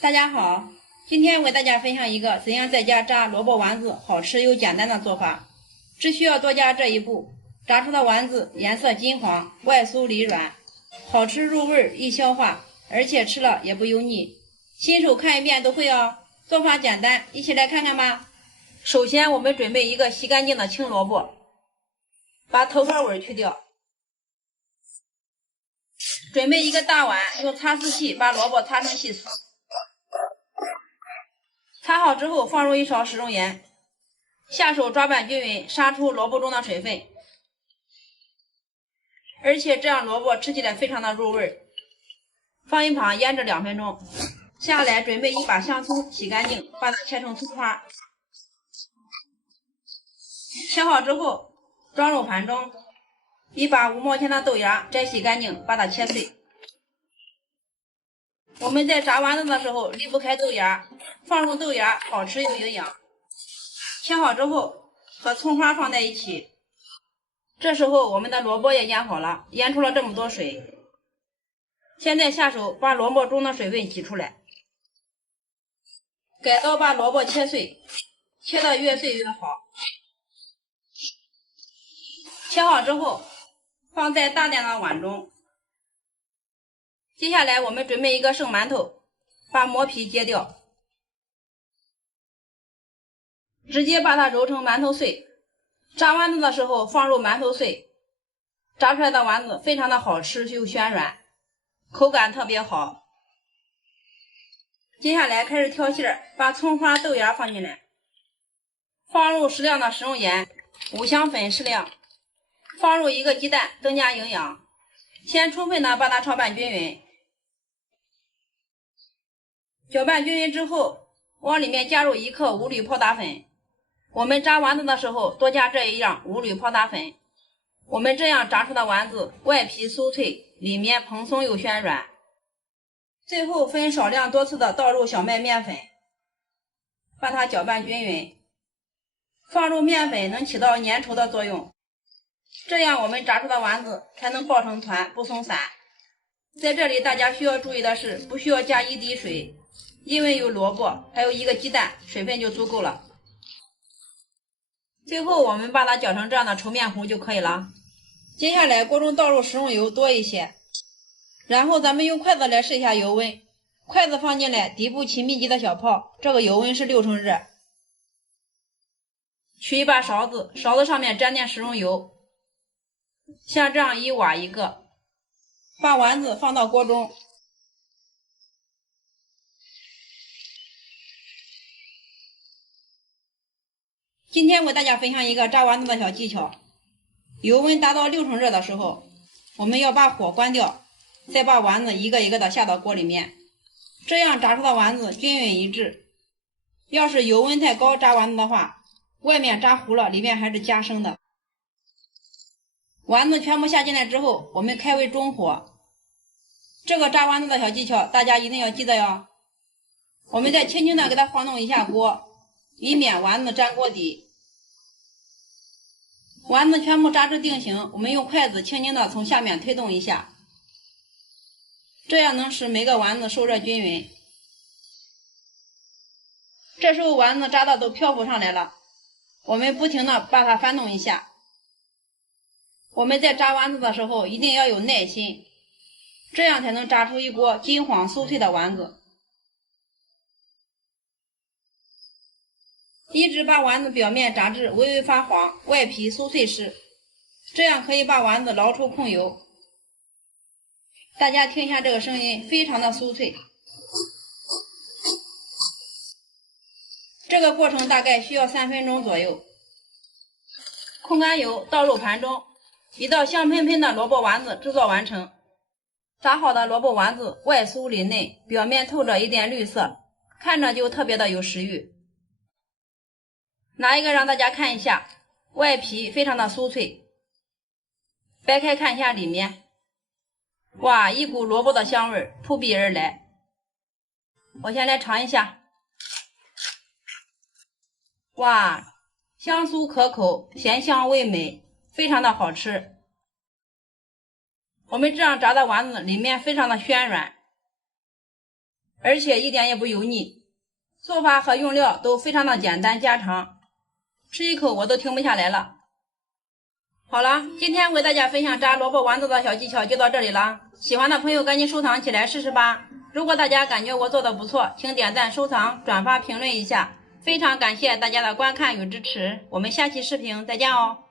大家好，今天我给大家分享一个怎样在家炸萝卜丸子好吃又简单的做法。只需要多加这一步，炸出的丸子颜色金黄，外酥里软，好吃入味易消化，而且吃了也不油腻。新手看一遍都会哦，做法简单，一起来看看吧。首先我们准备一个洗干净的青萝卜，把头块尾去掉。准备一个大碗，用擦丝器把萝卜擦成细丝。擦好之后，放入1勺食用盐，下手抓拌均匀，杀出萝卜中的水分，而且这样萝卜吃起来非常的入味。放一旁腌制2分钟。下来准备一把香葱，洗干净，把它切成葱花。切好之后装入盘中，一把5毛钱的豆芽摘洗干净，把它切碎。我们在炸丸子的时候离不开豆芽，放入豆芽好吃又营养。切好之后和葱花放在一起，这时候我们的萝卜也腌好了，腌出了这么多水。现在下手把萝卜中的水分挤出来，改刀把萝卜切碎，切得越碎越好。切好之后放在大点的碗中。接下来我们准备一个生馒头，把馍皮揭掉，直接把它揉成馒头碎。炸丸子的时候放入馒头碎，炸出来的丸子非常的好吃又暄软，口感特别好。接下来开始挑馅儿，把葱花豆芽放进来，放入适量的食用盐，五香粉适量，放入1个鸡蛋增加营养。先充分的把它炒拌均匀，搅拌均匀之后，往里面加入1克五铝泡打粉。我们炸丸子的时候多加这一样五铝泡打粉，我们这样炸出的丸子外皮酥脆，里面蓬松又暄软。最后分少量多次的倒入小麦面粉，把它搅拌均匀。放入面粉能起到粘稠的作用，这样我们炸出的丸子才能抱成团不松散。在这里大家需要注意的是，不需要加1滴水，因为有萝卜还有1个鸡蛋，水分就足够了。最后我们把它搅成这样的稠面糊就可以了。接下来锅中倒入食用油多一些，然后咱们用筷子来试一下油温，筷子放进来，底部起密集的小泡，这个油温是6成热。取一把勺子，勺子上面沾点食用油，像这样1瓦1个，把丸子放到锅中。今天我给大家分享一个炸丸子的小技巧，油温达到6成热的时候，我们要把火关掉，再把丸子一个一个的下到锅里面，这样炸出的丸子均匀一致。要是油温太高炸丸子的话，外面炸糊了，里面还是夹生的。丸子全部下进来之后，我们开为中火。这个炸丸子的小技巧大家一定要记得哟。我们再轻轻的给它晃动一下锅，以免丸子粘锅底。丸子全部炸至定型，我们用筷子轻轻的从下面推动一下，这样能使每个丸子受热均匀。这时候丸子炸的都漂浮上来了，我们不停的把它翻动一下。我们在炸丸子的时候一定要有耐心，这样才能炸出一锅金黄酥脆的丸子。一直把丸子表面炸至微微发黄，外皮酥脆时，这样可以把丸子捞出控油。大家听一下这个声音，非常的酥脆。这个过程大概需要3分钟左右。控干油倒入盘中，一道香喷喷的萝卜丸子制作完成。炸好的萝卜丸子外酥里嫩，表面透着一点绿色，看着就特别的有食欲。拿一个让大家看一下，外皮非常的酥脆，掰开看一下里面，哇，一股萝卜的香味扑鼻而来。我先来尝一下，哇，香酥可口，咸香味美，非常的好吃。我们这样炸的丸子里面非常的暄软，而且一点也不油腻，做法和用料都非常的简单家常，吃一口我都停不下来了。好了，今天为大家分享炸萝卜丸子的小技巧就到这里了，喜欢的朋友赶紧收藏起来试试吧。如果大家感觉我做的不错，请点赞、收藏、转发、评论一下，非常感谢大家的观看与支持，我们下期视频再见哦。